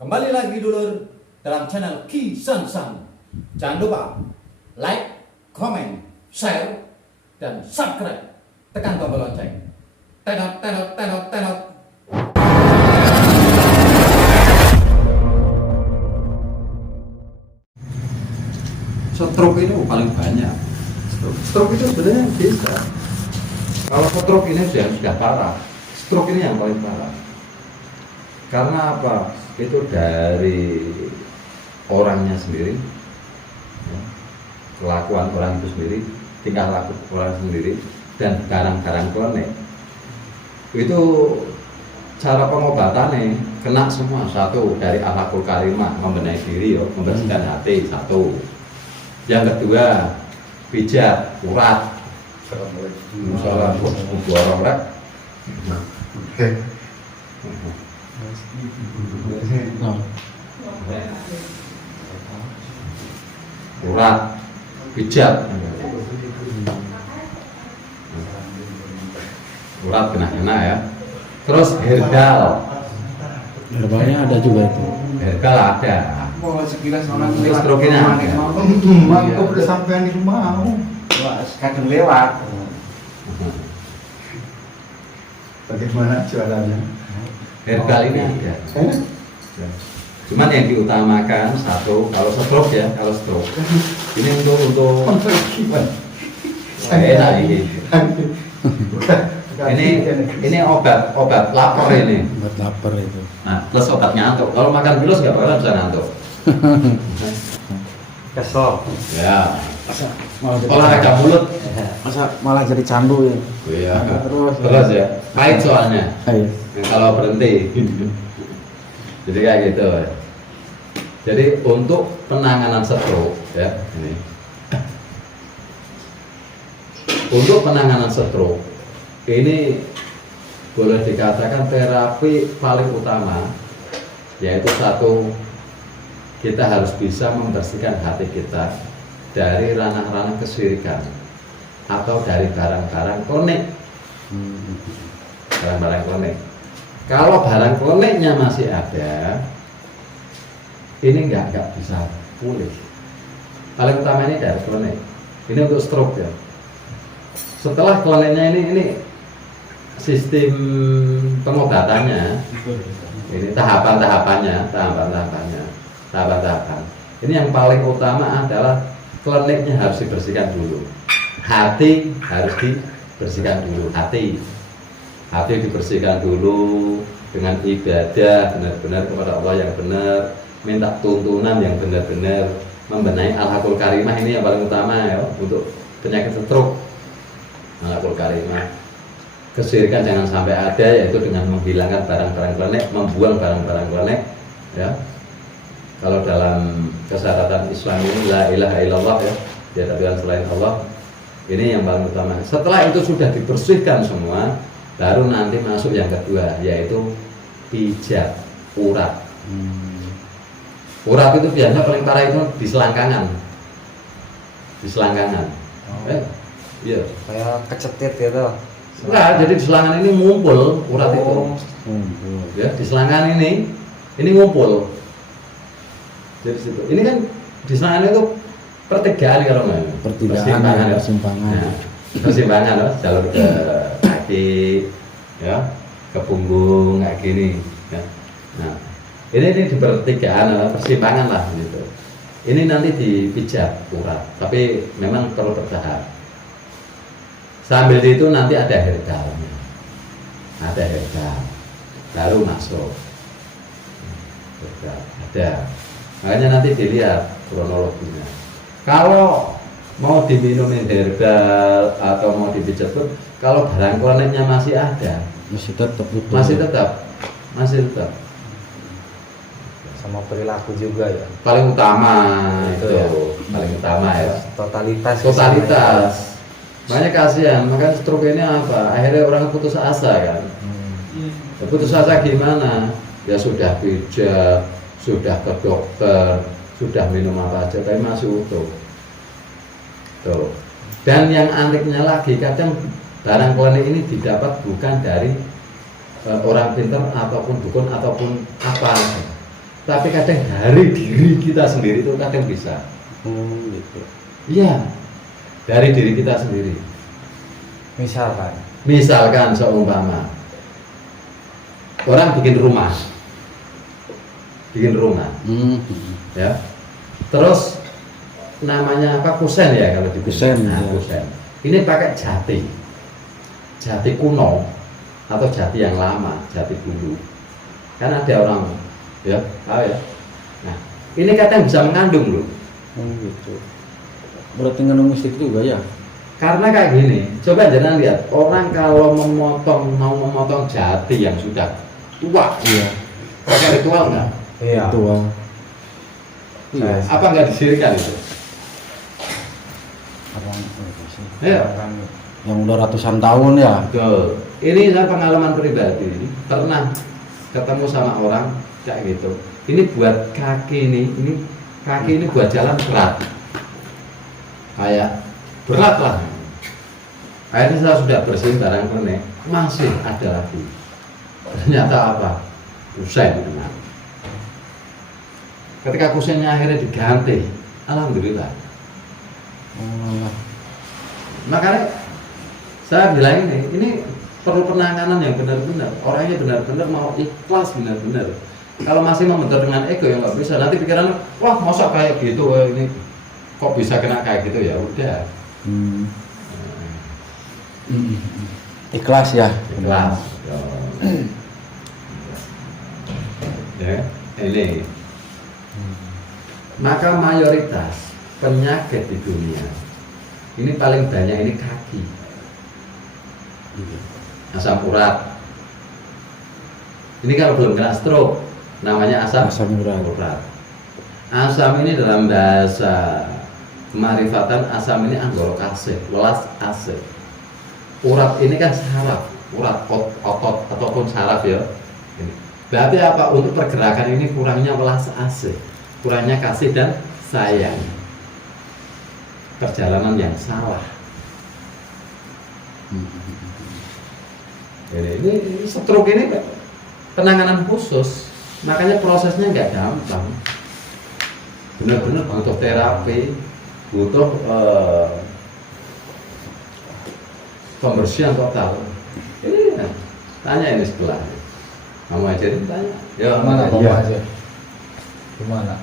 Kembali lagi dulur dalam channel Ki San San. Jangan lupa like, comment, share, dan subscribe. Tekan tombol lonceng. Tenot, tenot, tenot, tenot. Stroke ini paling banyak. Stroke itu sebenarnya bisa. Kalau stroke ini sudah parah. Stroke ini yang paling parah. Karena apa? Itu dari orangnya sendiri, ya, kelakuan orang itu sendiri, tingkah laku orang sendiri, dan barang-barang klinik. Itu cara pengobatannya kena semua. Satu, dari akhlakul karimah, membenahi diri, membersihkan hati. Satu. Yang kedua, pijat, urat. Urat, pijat, urat kena ya. Terus herbal, herbalnya ada juga itu. herbal ada. Mau sekilas orang Terus stroke-nya ada. Mantap udah sampean di rumah. Wah, kadang lewat. Bagaimana jualannya? Herbal ini ada. Cuman yang diutamakan satu, kalau stroke ya, kalau stroke ini untuk enak ini obat lapar ini. Buat lapar itu. Nah, plus obat ngantuk. Kalau makan terus nggak bakal bisa ngantuk. Kesel. Ya. Malah jadi Olahraga mulut. masa malah jadi candu ya. Iya. Terus ya. Pahit soalnya. Ayo. Kalau berhenti. Jadi kayak gitu. Jadi untuk penanganan stroke ya ini. Untuk penanganan stroke ini boleh dikatakan terapi paling utama, yaitu satu, kita harus bisa membersihkan hati kita dari ranah-ranah kesyirikan atau dari barang-barang klinik. Barang-barang klinik. Kalau barang kliniknya masih ada, ini nggak bisa pulih. Paling utama ini dari klinik. Ini untuk stroke ya. Setelah kliniknya ini sistem pengobatannya, ini tahapan-tahapan. Ini yang paling utama adalah kliniknya harus dibersihkan dulu. Hati harus dibersihkan dulu. Hati dibersihkan dulu dengan ibadah benar-benar kepada Allah yang benar, minta tuntunan yang benar-benar, membenahi al-hakul karimah. Ini yang paling utama ya untuk penyakit stroke. Al-hakul karimah. Kesyirikan jangan sampai ada, yaitu dengan menghilangkan barang-barang klinik, membuang barang-barang klinik ya. Kalau dalam kesyariatan Islam ini la ilaha illallah ya, tiada Tuhan selain Allah. Ini yang paling utama. Setelah itu sudah dibersihkan semua, baru nanti masuk yang kedua, yaitu pijat urat. Urat itu biasanya paling parah itu di selangkangan. Iya. Kayak kecetit gitu. Enggak, jadi di selangkangan ini ngumpul urat itu. Ya, di selangkangan ini ngumpul. Jadi situ. Ini kan di selangkangan itu pertigaan kalau nggak? Persimpangan. Nah, persimpangan loh, jalur ke kaki, ya, ke punggung kayak gini. Ya. Nah, ini di pertigaan, persimpangan lah gitu. Ini nanti dipijat urat, tapi memang perlu bertahap. Sambil itu nanti ada herbalnya, baru masuk. Ada. Makanya nanti dilihat kronologinya. Kalau mau diminumin herbal atau mau dipijat pun, kalau barang kliniknya masih ada, Masih tetap butuh. masih tetap. Sama perilaku juga ya. Paling utama itu, ya. Paling utama ya. Totalitas. Makanya kasihan, makanya stroke ini apa? Akhirnya orang putus asa kan. Ya, putus asa gimana? Ya sudah pijat, sudah ke dokter, sudah minum apa aja, tapi masih utuh. Tuh. Dan yang anehnya lagi, kadang barang klinik ini didapat bukan dari orang pintar ataupun dukun ataupun apa, Tapi kadang dari diri kita sendiri itu kadang bisa. Oh gitu. Iya, dari diri kita sendiri. Misalkan seumpama orang bikin rumah, ya. Terus namanya apa, kusen ya kalau di Kusen, Nah, ya. kusen. Ini pakai jati kuno atau jati yang lama, jati dulu. Kan ada orang, ya, tahu ya. Nah, ini kadang bisa mengandung loh. Oh gitu. Berarti ngandung mistik juga ya? Karena kayak gini, coba jangan lihat orang kalau mau memotong jati yang sudah tua, Iya. pakai ritual nggak? Iya. Tua. Iya. Apa nggak disirikan itu? Apa itu sih? Ya, Yang udah ratusan tahun ya? betul. Ini saya pengalaman pribadi, pernah ketemu sama orang kayak gitu. Ini buat kaki ini kaki ini buat jalan berat, kayak berat lah. Akhirnya saya sudah bersihin barang kenek, masih ada lagi. Ternyata apa? Kusen. Ketika kusennya akhirnya diganti, alhamdulillah. Oh, Makanya saya bilang ini perlu penanganan yang benar-benar. Orangnya benar-benar mau ikhlas benar-benar. Kalau masih membentur dengan ego ya nggak bisa. Nanti pikiran, wah masa kayak gitu, wah, ini kok bisa kena kayak gitu, ya udah. Ikhlas ya? Ikhlas. Ya, ini. Maka mayoritas penyakit di dunia ini paling banyak ini kaki. Asam urat. Ini kalau belum kena stroke namanya asam urat. Asam ini dalam bahasa kemarifatan, asam ini anggorokase, welas ase. Urat ini kan saraf, urat otot ataupun saraf ya. Ini. Berarti apa? Untuk pergerakan ini kurangnya welas ase, kurangnya kasih dan sayang. Perjalanan yang salah. Ini stroke ini penanganan khusus, makanya prosesnya nggak gampang. Benar-benar butuh terapi, butuh pembersihan total. Ini ya, tanya ini sebelah. Kamu ajarin tanya. Ya, Gimana Pak iya. Haji? Gimana?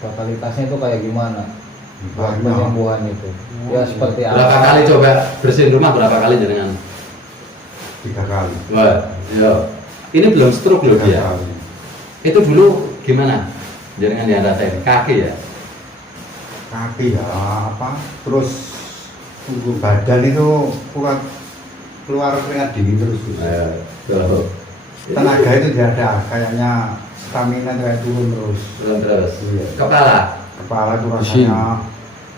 Totalitasnya itu kayak gimana? Banyak. Penyembuhan itu. Ya seperti Berapa apa? kali coba bersihin rumah, berapa kali jenengan? 3 kali. Wah, ya. Ini belum stroke loh 3 dia. kali. Itu dulu gimana? Jenengan yang rasain kaki ya? Kaki ya apa? Terus tubuh badan itu keluar keringat dingin terus. Tuh. Tenaga itu tidak ada, kayaknya stamina itu kayak turun terus. Belum terus. Iya. Kepala Kepala itu rasanya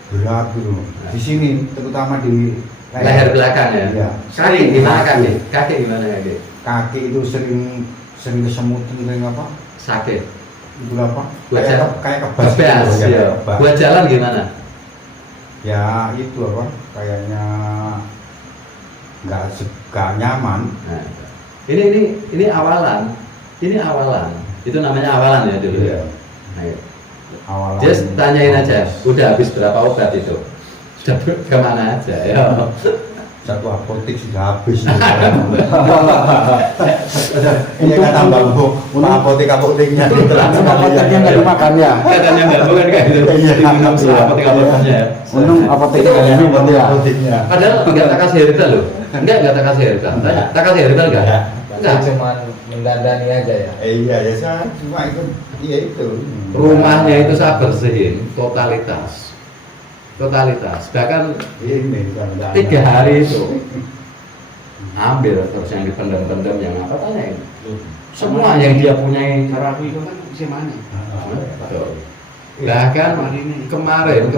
berat gitu. Di sini terutama di leher belakang ya. Iya. Kaki gimana kaki? Kaki gimana kaki? Kaki itu sering kesemutan, sering apa? Sakit. Itu apa? Buat jalan. Kayak kebas. Kebas gitu, ya. kebas. Buat jalan gimana? Ya itu apa? Kayaknya nggak nyaman. Nah, ini awalan. Ini awalan. Itu namanya awalan ya dulu. Iya. Nah, Awalnya. just tanyain aja. Udah habis berapa obat itu? Sudah kemana aja? Ya. Satu apotek sudah habis. Iya kan tambah apoteknya. Apoteknya nggak dimakan ya? Katanya Mbak Bu kan kayak gitu. Iya. Diminum sama apotek-apoteknya ya. Untung apoteknya nggak diminum ya? Apoteknya. Padahal nggak tak kasih herbal loh. Enggak tak kasih herbal. Tanya, tak kasih herbal enggak? Enggak. Cuma mendandani aja ya. Iya ya saya cuma itu iya itu. Rumahnya itu saya bersihin totalitas. Bahkan Ini 3 hari itu ambil terus yang dipendam-pendam yang apa tanya ini. Semua yang dia punyai Terapi itu kan bisa mana? Betul. Bahkan kemarin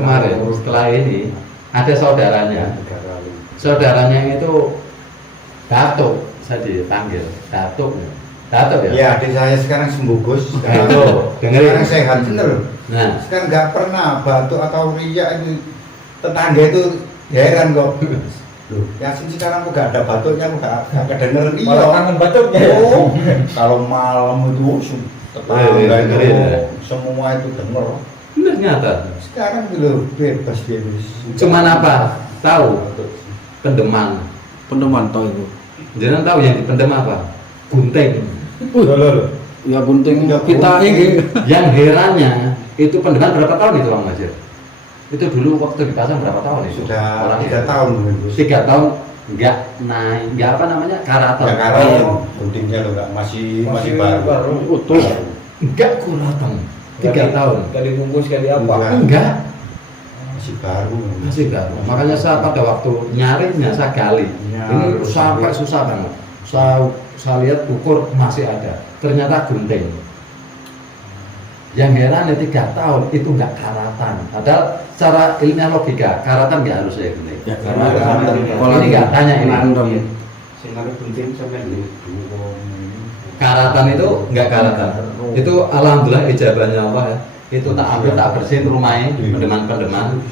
setelah ini ada saudaranya itu Datuk, saya dipanggil Datuk ya. Ya adik saya sekarang sembuh Gus. Nah, itu dengerin. Sekarang sehat bener. Nah, Sekarang nggak pernah batuk atau riak itu, tetangga itu heran kok. Loh, Yasin sekarang kok gak ada batuknya, kok gak kedengeran. Malah kangen batuknya ya. Oh, kalau malam itu tetangga itu iya. semua itu denger. Bener nyata. Sekarang itu bebas dia. Cuman apa? Tahu pendeman. Pendeman tau itu. Jangan tahu yang dipendem apa? Gunting. Loh. Ya gunting Ya, kita ini. Yang herannya itu pendeman berapa tahun itu Bang Majid? Itu dulu waktu dipasang berapa tahun itu? Sudah Orangnya? 3 tahun Gus. 3 tahun nggak naik, nggak apa namanya karatan. Ya karena guntingnya loh enggak masih baru. Utuh. Nggak kuratan. 3 tahun. Gak dibungkus gak di apa. Enggak. Enggak. Masih baru. Masih baru. Makanya saya pada waktu nyarinya saya gali. Ya, Ini terus sampai susah banget. Saya lihat ukur masih ada. Ternyata gunting. Yang heran 3 tahun itu nggak karatan. Padahal secara ilmiah logika karatan nggak harus ya gunting. Ya, Karena Kalau ini nggak tanya ini. Karatan itu nggak karatan. Itu alhamdulillah ijabahnya Allah ya. Itu tak ambil tak bersihin rumahnya pendeman-pendeman.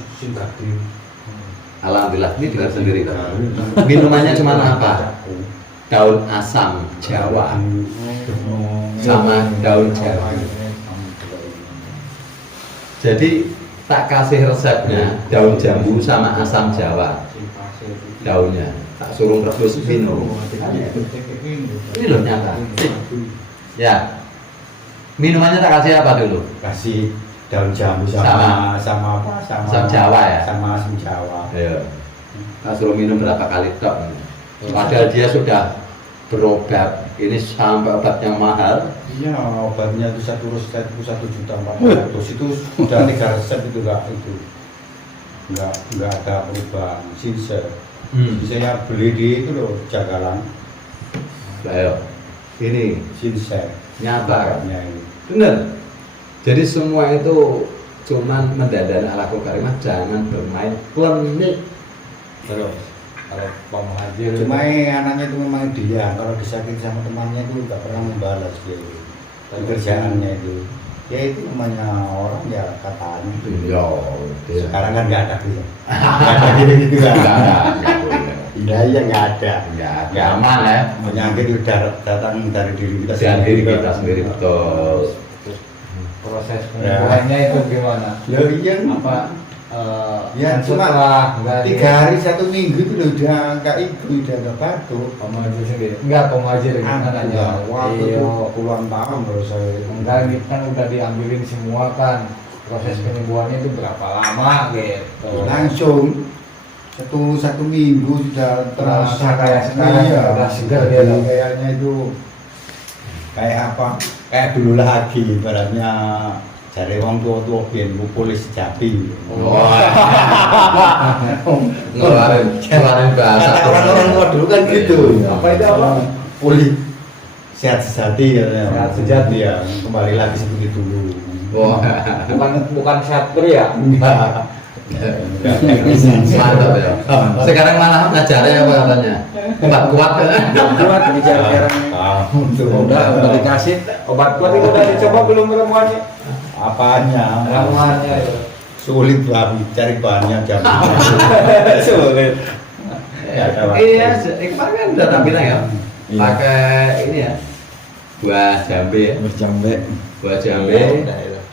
Alhamdulillah ini dengar sendiri kan. Minumannya cuma apa? Daun asam Jawa sama daun Jawa. Jadi tak kasih resepnya daun jambu sama asam Jawa daunnya. Tak suruh rebus minum. Ini loh nyata. Ya. Minumannya tak kasih apa dulu? Kasih daun jambu sama apa? Asam Jawa ya? Sama asam Jawa. Iya. Tak suruh minum berapa kali tok. Padahal dia sudah berobat. Ini sampai obat yang mahal. Iya, obatnya itu 1,4 juta itu sudah 3 resep itu enggak ada perubahan. Sinse. Jadi saya beli di itu loh Jagalan. Ayo. Ini Sinse. nyata. Obatnya ini. Bener. Jadi semua itu cuman mendadani ala karimah, jangan bermain klinik. Terus kalau Pak Muhajir Cuma anaknya itu memang dia kalau disakiti sama temannya itu nggak pernah membalas dia. Kerjaannya itu. Ya itu namanya orang ya katanya. Iya. Sekarang kan nggak ada gitu. Nggak ada gitu kan. Enggak ada. Iya nggak ada. Enggak aman ya. Penyakit itu datang dari diri kita Dari diri kita sendiri betul. proses penyembuhannya itu gimana? Loh iya. Apa Ya, kan cuma setelah nggak 3 hari 1 minggu itu udah nggak udah batuk. Pak Muhajir sendiri enggak Pak Muhajir gimana nanya? Waktu itu Iya. puluhan tahun baru saya. Enggak gitu kan udah diambilin semua kan. Proses penyembuhannya itu berapa lama gitu? Langsung satu minggu sudah Terasa kayak sekarang, Iya, udah segar dia tuh. kayaknya itu kayak apa? Kayak dulu lagi ibaratnya cari orang tua biar polis Sejati. Ngeluarin bahasa. Kata orang tua dulu kan gitu. Apa itu apa? Polis sehat sejati katanya. Sehat sejati. Ya, kembali lagi seperti dulu. Wah. Bukan sehat pria. Enggak. Mantap ya. Sekarang malah ngajarnya apa katanya? Kuat-kuat ya. Kuat bicara sekarang. Udah dikasih. Obat kuat itu udah dicoba belum ramuannya? Apanya? Ramuannya itu. Sulit banget cari bahannya jam. Sulit. Iya, kemarin kan udah tak bilang ya. Pakai ini ya. Buah jambe ya. Berjambe. Buah jambe.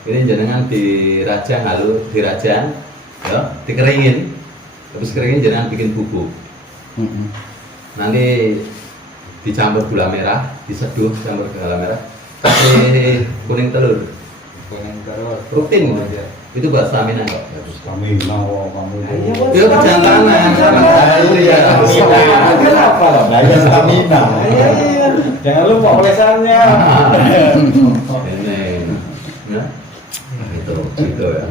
Ini jenengan dirajang dirajang, ya, dikeringin. Habis keringin jenengan bikin bubuk. Nanti dicampur gula merah, diseduh campur gula merah, kasih kuning telur. Kuning telur. Rutin itu buat stamina kok. Kami mau kamu itu. Itu perjalanan. Iya. Kenapa? Daya stamina. Jangan lupa olesannya. Ini, nah, itu ya.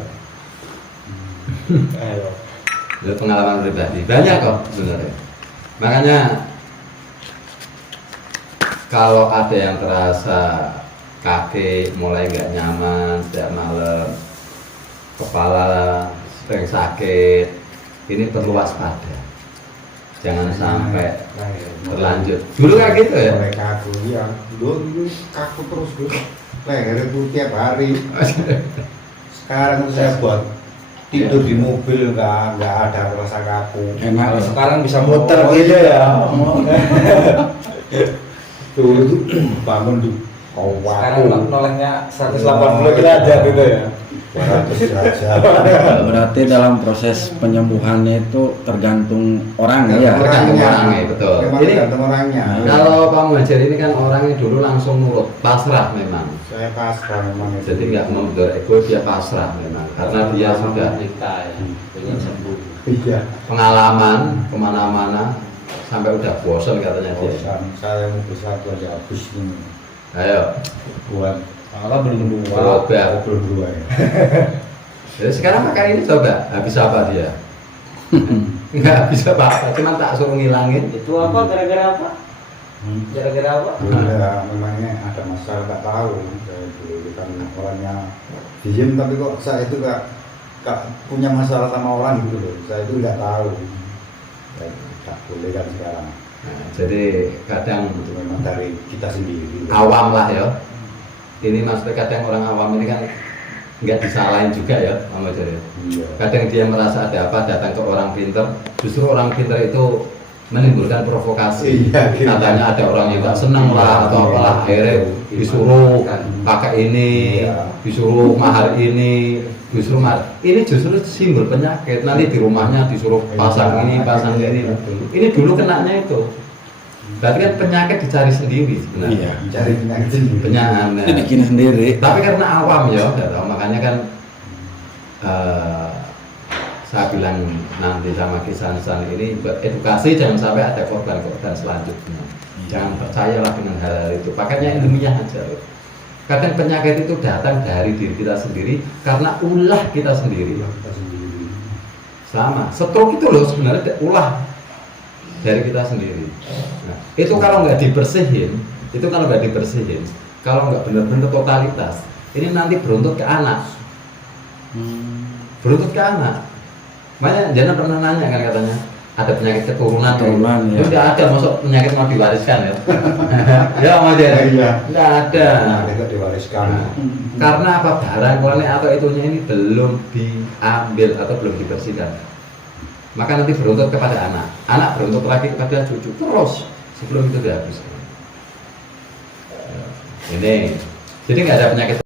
Itu pengalaman pribadi banyak kok sebenarnya. Makanya kalau ada yang terasa kaki mulai nggak nyaman setiap malam, kepala sering sakit, ini perlu waspada. Jangan sampai berlanjut. Dulu kayak gitu ya. Mulai kaku ya. Dulu kaku terus dulu. Leher itu tiap hari. Sekarang tuh saya buat tidur di mobil nggak ada rasa kaku. Enak. Sekarang bisa Muter gitu ya. Dulu tuh bangun tuh Sekarang nolehnya 180 derajat gitu ya. 200 derajat. Berarti dalam proses penyembuhannya itu tergantung orang ya. Tergantung orangnya, betul. Memang Ini- tergantung orangnya. Kalau Pak Muhajir ini kan orangnya dulu langsung nurut, pasrah memang. Saya pasrah memang itu. Jadi nggak membentur ego, dia pasrah memang. Karena dia sudah kita ya, pengen sembuh. Iya. pengalaman kemana-mana sampai udah bosan katanya dia. Bosan. Saya mau satu aja habis ini. Ayo, Buat Malah belum dua. coba. belum dua ya. Jadi sekarang pakai ini coba, habis apa dia? Nggak bisa apa-apa, cuma tak suruh ngilangin. Itu apa? Gara-gara apa? Gara-gara apa? Ada memangnya ada masalah nggak tahu. Saya dulu kan orangnya diem tapi kok saya itu nggak punya masalah sama orang gitu loh. Saya itu nggak tahu. Dan tak boleh kan sekarang. Nah, jadi kadang Itu memang dari kita sendiri. awam lah ya. Ini maksudnya kadang orang awam ini kan nggak disalahin juga ya, Mama Jari. Iya. Kadang dia merasa ada apa datang ke orang pinter, justru orang pinter itu menimbulkan provokasi. Iya, gitu. Katanya ada orang yang nggak seneng lah atau apalah, akhirnya disuruh pakai ini, Iya. disuruh mahar ini, ini justru simbol penyakit. Nanti di rumahnya disuruh pasang ini, pasang ini. Ini dulu kenanya itu. Berarti kan penyakit dicari sendiri sebenarnya. Iya. Cari penyakit sendiri. Penyakit. Itu bikin sendiri. Tapi karena awam ya, nggak tahu. Makanya kan saya bilang nanti sama Kisan ini buat edukasi, jangan sampai ada korban-korban selanjutnya. Jangan percayalah dengan hal-hal itu. Pakainya ilmiah aja. Kadang penyakit itu datang dari diri kita sendiri karena ulah kita sendiri. Kita sendiri. Sama. Stroke itu loh sebenarnya ulah dari kita sendiri. Nah, itu kalau nggak dibersihin, kalau nggak benar-benar totalitas, ini nanti beruntut ke anak. Beruntut ke anak. Makanya Jana pernah nanya kan katanya ada penyakit keturunan. Keturunan, ya. Itu nggak ada, masuk penyakit mau diwariskan ya? Ya Mas Jana. Iya. Nggak ada. Nah, itu diwariskan. Karena apa, barang warna atau itunya ini belum diambil atau belum dibersihkan. Maka nanti beruntut kepada anak beruntut lagi kepada cucu, terus sebelum itu dihabiskan. Ini, jadi nggak ada penyakit